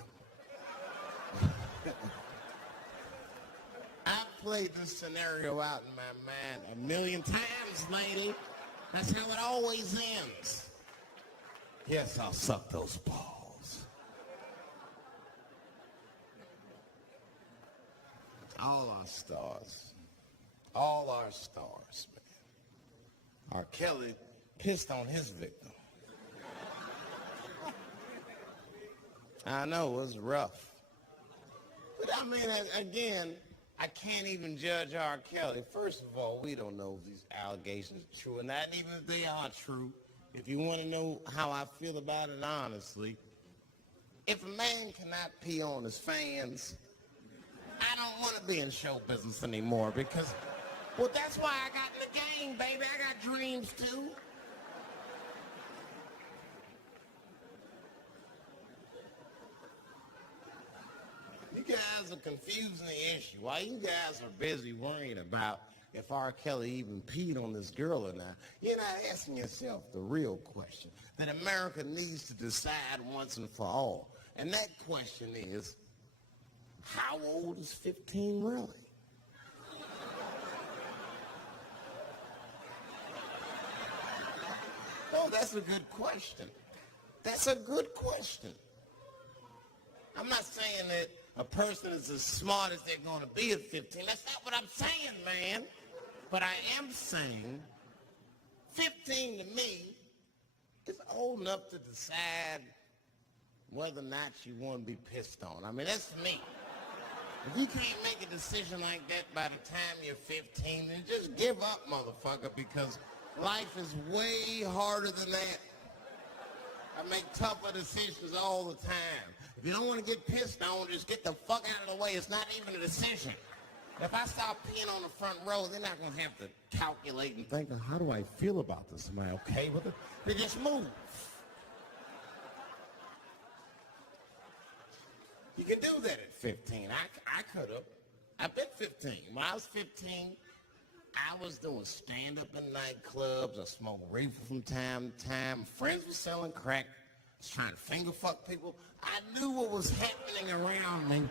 I've played this scenario out in my mind a million times, lady. That's how it always ends. Yes, I'll suck those balls. All our stars, man. R. Kelly pissed on his victim. I know, it was rough. But I mean, again, I can't even judge R. Kelly. First of all, we don't know if these allegations are true, and not even if they are true. If you want to know how I feel about it honestly, if a man cannot pee on his fans, I don't want to be in show business anymore because, well, that's why I got in the game, baby. I got dreams too. You guys are confusing the issue. While you guys are busy worrying about if R. Kelly even peed on this girl or not, you're not asking yourself the real question that America needs to decide once and for all. And that question is, how old is 15 really? No, that's a good question. That's a good question. I'm not saying that a person is as smart as they're going to be at 15. That's not what I'm saying, man. But I am saying 15 to me is old enough to decide whether or not you want to be pissed on. I mean, that's me. If you can't make a decision like that by the time you're 15, then just give up, motherfucker, because life is way harder than that. I make tougher decisions all the time. If you don't want to get pissed on, just get the fuck out of the way. It's not even a decision. If I start peeing on the front row, they're not going to have to calculate and think, how do I feel about this? Am I okay with it? They just move. You can do that at 15. I could have. I've been 15. When I was 15, I was doing stand-up in nightclubs. I smoked reefer from time to time. Friends were selling crack. I was trying to finger fuck people. I knew what was happening around me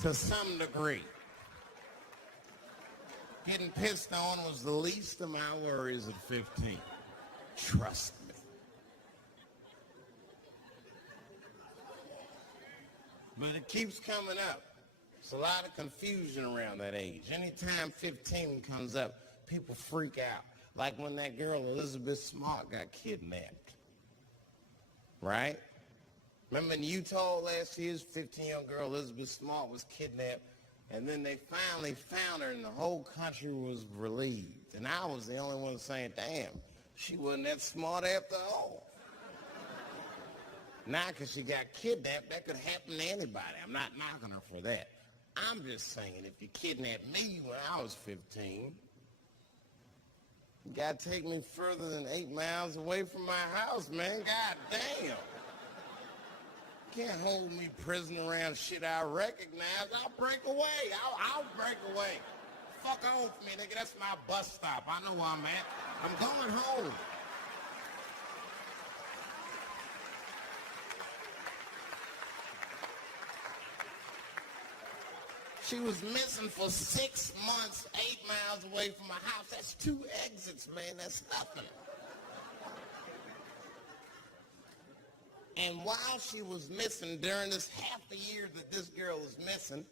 to some degree. Getting pissed on was the least of my worries at 15. Trust me. But it keeps coming up. There's a lot of confusion around that age. Anytime 15 comes up, people freak out. Like when that girl, Elizabeth Smart, got kidnapped. Right? Remember in Utah last year, 15-year-old girl, Elizabeth Smart, was kidnapped. And then they finally found her and the whole country was relieved. And I was the only one saying, damn, she wasn't that smart after all. Now, because she got kidnapped, that could happen to anybody. I'm not knocking her for that. I'm just saying, if you kidnapped me when I was 15, you got to take me further than 8 miles away from my house, man. God damn. You can't hold me prisoner around shit I recognize. I'll break away. I'll break away. Fuck off me, nigga. That's my bus stop. I know where I'm at. I'm going home. She was missing for 6 months, 8 miles away from my house. That's 2 exits, man. That's nothing. And while she was missing, during this half a year that this girl was missing,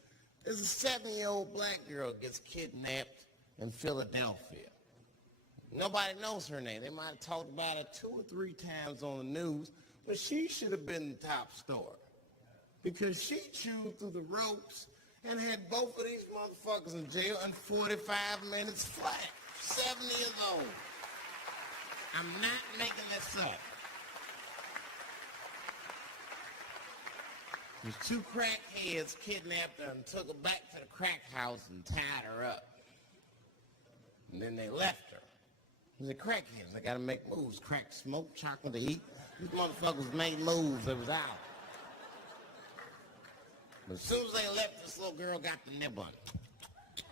there's a 7-year-old black girl gets kidnapped in Philadelphia. Nobody knows her name. They might have talked about it 2 or 3 times on the news, but she should have been the top story because she chewed through the ropes and had both of these motherfuckers in jail in 45 minutes flat. 7 years old. I'm not making this up. These 2 crackheads kidnapped her and took her back to the crack house and tied her up. And then they left her. These are crackheads. They gotta make moves. Crack, smoke, chocolate to eat. These motherfuckers made moves. It was out. But as soon as they left, this little girl got the nib on. She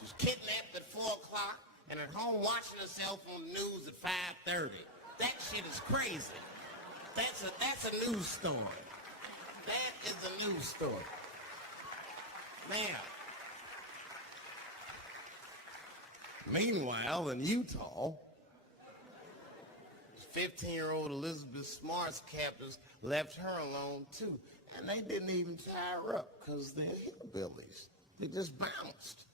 was kidnapped at 4 o'clock and at home watching herself on the news at 5:30. That shit is crazy. That's a news story. That is a news story. Now, meanwhile, in Utah, 15-year-old Elizabeth Smart's captors left her alone, too. And they didn't even tie her up because they're hillbillies. They just bounced.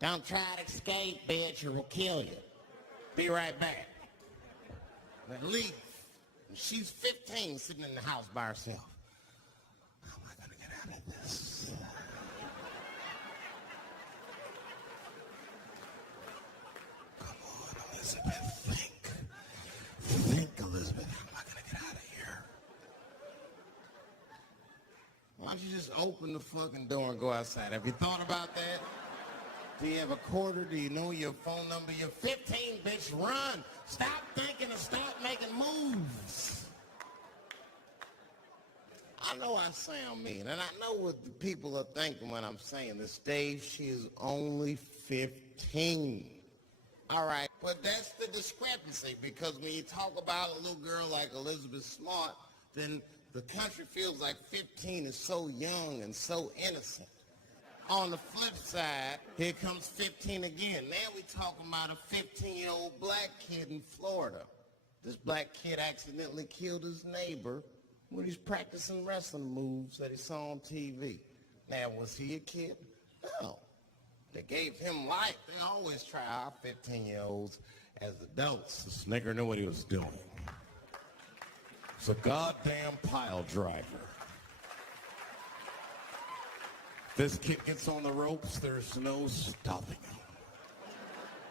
Don't try to escape, bitch, or we'll kill you. Be right back. They leave. And she's 15, sitting in the house by herself. How am I going to get out of this? Come on, Elizabeth, think. Think, Elizabeth. How am I going to get out of here? Why don't you just open the fucking door and go outside? Have you thought about that? Do you have a quarter? Do you know your phone number? You're 15, bitch. Run. Stop thinking and start making moves. I know I sound mean, and I know what the people are thinking when I'm saying this. Dave, she is only 15. All right, but that's the discrepancy, because when you talk about a little girl like Elizabeth Smart, then the country feels like 15 is so young and so innocent. On the flip side, here comes 15 again. Now we're talking about a 15-year-old black kid in Florida. This black kid accidentally killed his neighbor when he's practicing wrestling moves that he saw on TV. Now, was he a kid? No. They gave him life. They always try our 15-year-olds as adults. This nigger knew what he was doing. It's a goddamn pile driver. This kid gets on the ropes, there's no stopping him.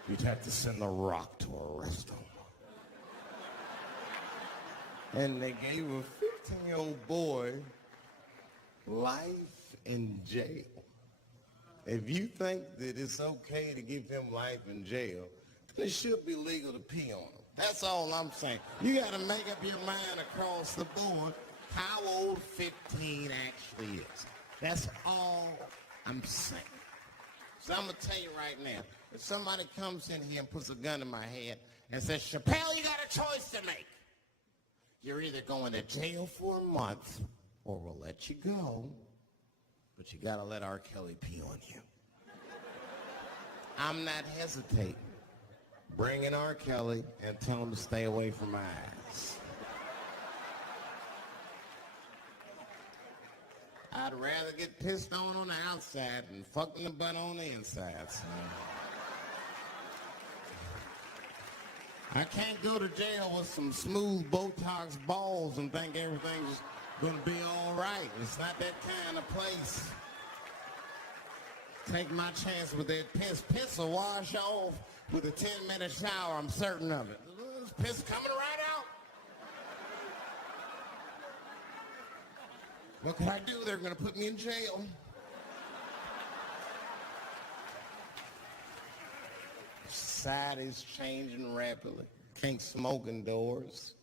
You'd have to send The Rock to arrest him. And they gave a 15-year-old boy life in jail. If you think that it's okay to give him life in jail, then it should be legal to pee on him. That's all I'm saying. You got to make up your mind across the board how old 15 actually is. That's all I'm saying. So I'm going to tell you right now, if somebody comes in here and puts a gun in my head and says, Chappelle, you got a choice to make. You're either going to jail for a month or we'll let you go, but you got to let R. Kelly pee on you. I'm not hesitating. Bring in R. Kelly and tell him to stay away from my eyes. I'd rather get pissed on the outside than fucking the butt on the inside, son. I can't go to jail with some smooth Botox balls and think everything's gonna be all right. It's not that kind of place. Take my chance with that piss. Piss will wash off with a 10-minute shower, I'm certain of it. This piss coming right out. What can I do? They're gonna put me in jail. Society's changing rapidly. Can't smoke indoors.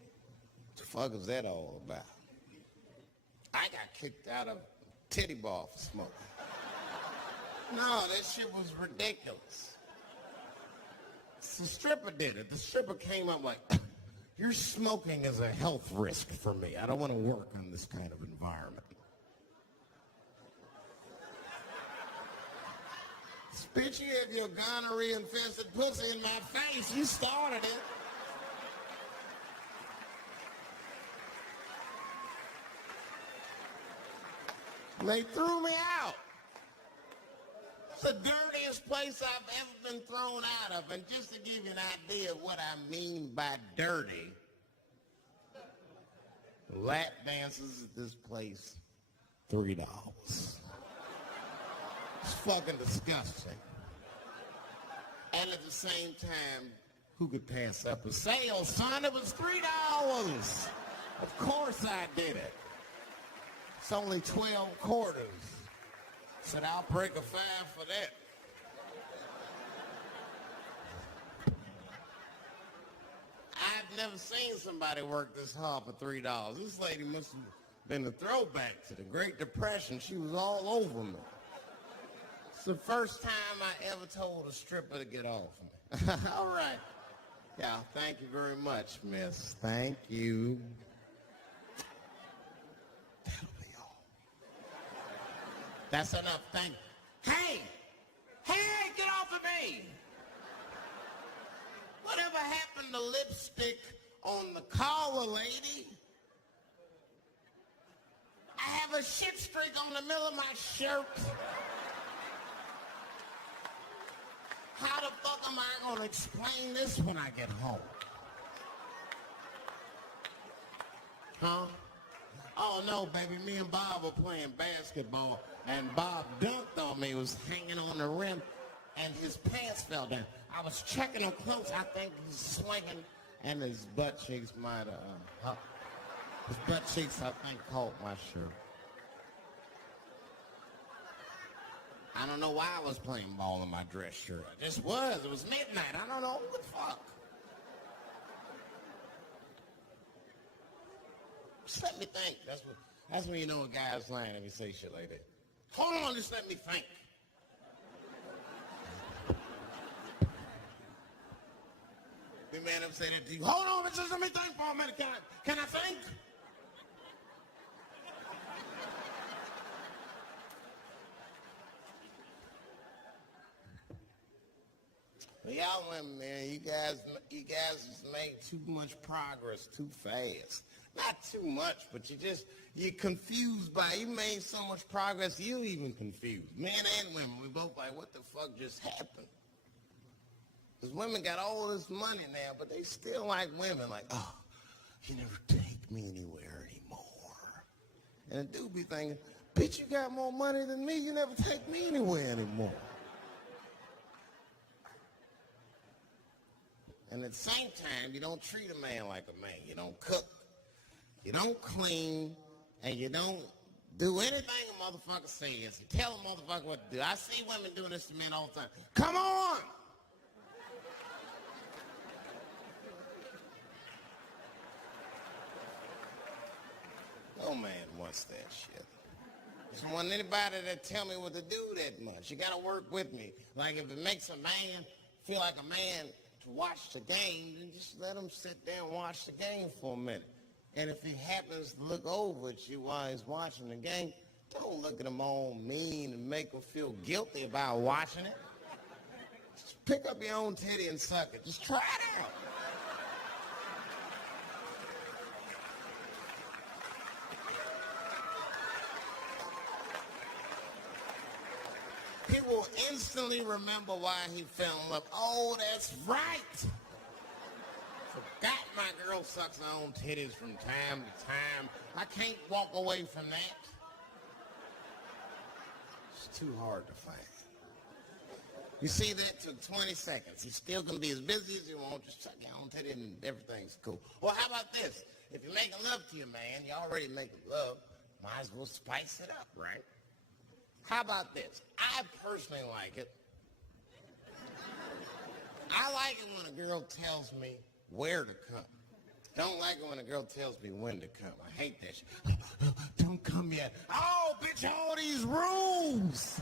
What the fuck is that all about? I got kicked out of titty bar for smoking. No, that shit was ridiculous. The stripper did it. The stripper came up like, your smoking is a health risk for me. I don't want to work in this kind of environment. Bitch, you have your gonorrhea-infested pussy in my face. You started it. And they threw me out. It's the dirtiest place I've ever been thrown out of. And just to give you an idea of what I mean by dirty, lap dances at this place, $3. It's fucking disgusting. And at the same time, who could pass up a sale, son? It was $3. Of course I did it. It's only 12 quarters. Said I'll break a 5 for that. I've never seen somebody work this hard for $3. This lady must have been a throwback to the Great Depression. She was all over me. It's the first time I ever told a stripper to get off me. All right. Yeah, thank you very much, miss. Thank you. That'll be all. That's enough. Thank you. Hey! Hey, get off of me! Whatever happened to lipstick on the collar, lady? I have a shit streak on the middle of my shirt. How the fuck am I gonna explain this when I get home? Huh? Oh no, baby, me and Bob were playing basketball and Bob dunked on me, was hanging on the rim and his pants fell down. I was checking him close, I think he's swinging and his butt cheeks might have, his butt cheeks I think caught my shirt. I don't know why I was playing ball in my dress shirt. I just was. It was midnight. I don't know. What the fuck? Just let me think. That's when you know a guy's lying if you say shit like that. Hold on, just let me think. The man up saying that to you. Hold on, just let me think for a minute. Can I think? Y'all women, man, you guys just made too much progress too fast. Not too much, but you're confused by it. You made so much progress, you even confused. Men and women, we both like, what the fuck just happened? Because women got all this money now, but they still like women, like, oh, you never take me anywhere anymore. And a dude be thinking, Bitch, you got more money than me. You never take me anywhere anymore. And at the same time, you don't treat a man like a man. You don't cook, you don't clean, and you don't do anything a motherfucker says. You tell a motherfucker what to do. I see women doing this to men all the time. Come on! No man wants that shit. I don't want anybody that tell me what to do that much. You gotta work with me. Like if it makes a man feel like a man to watch the game, then just let him sit there and watch the game for a minute. And if he happens to look over at you while he's watching the game, don't look at him all mean and make him feel guilty about watching it. Just pick up your own titty and suck it. Just try it out. He will instantly remember why he fell in love. Oh, that's right. Forgot my girl sucks her own titties from time to time. I can't walk away from that. It's too hard to find. You see, that took 20 seconds. He's still going to be as busy as you want. Just suck your own titty and everything's cool. Well, how about this? If you're making love to your man, you're already making love, might as well spice it up, right? How about this? I personally like it. I like it when a girl tells me where to come. Don't like it when a girl tells me when to come. I hate that shit. Don't come yet. Oh, bitch, all these rules.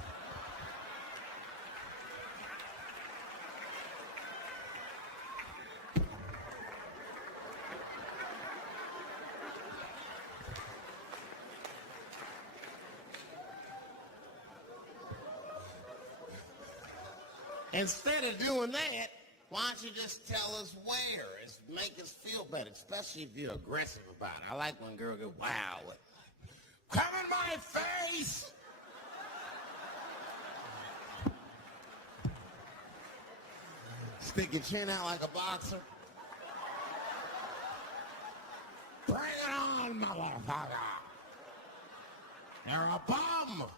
Instead of doing that, why don't you just tell us where? It's make us feel better, especially if you're aggressive about it. I like when girls go, wow, come in my face! Stick your chin out like a boxer. Bring it on, motherfucker! You're a bum!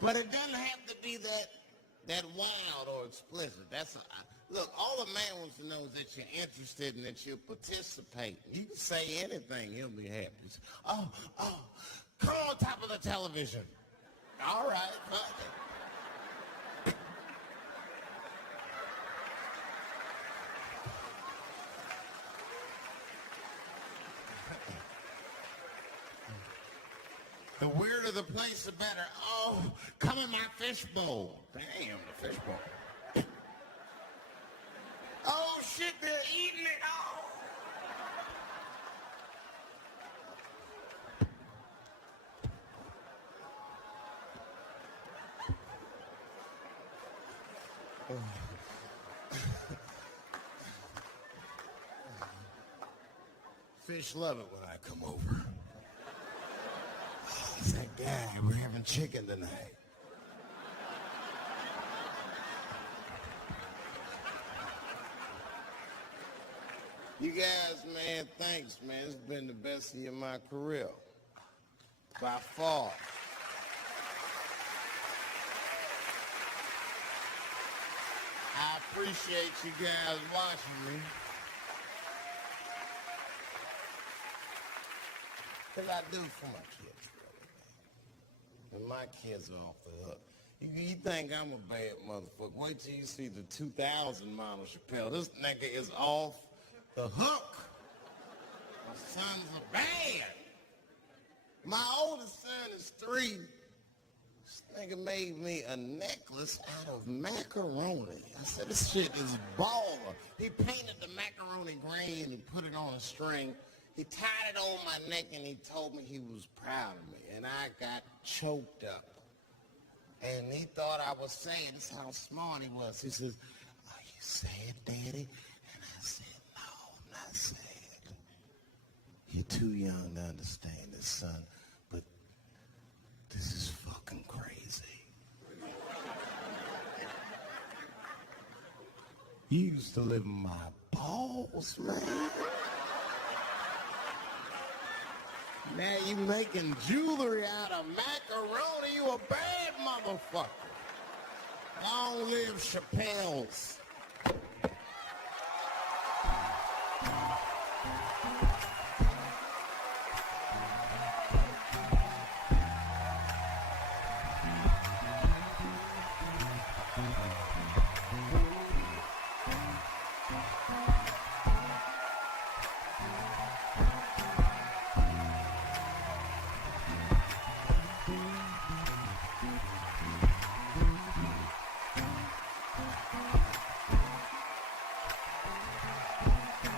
But it doesn't have to be that wild or explicit. Look, all a man wants to know is that you're interested and that you're participating. You can say anything, he'll be happy. Oh, come on top of the television. All right, fuck it. The weirder the place, the better. Oh, come in my fishbowl. Damn, the fishbowl. Oh, shit, they're eating it. Oh. Fish love it when I come over. Thank God, we're having chicken tonight. You guys, man, thanks, man. It's been the best year of my career. By far. I appreciate you guys watching me. Because I do for my kids. And my kids are off the hook. You think I'm a bad motherfucker. Wait till you see the 2000 model Chappelle. This nigga is off the hook. My sons are bad. My oldest son is 3. This nigga made me a necklace out of macaroni. I said, this shit is baller. He painted the macaroni green and he put it on a string. He tied it on my neck and he told me he was proud of me. And I got choked up. And he thought I was saying, this is how smart he was. He says, are you sad, Daddy? And I said, no, I'm not sad. You're too young to understand this, son. But this is fucking crazy. You used to live in my balls, man. Now you making jewelry out of macaroni. You a bad motherfucker. Long live Chappelle's.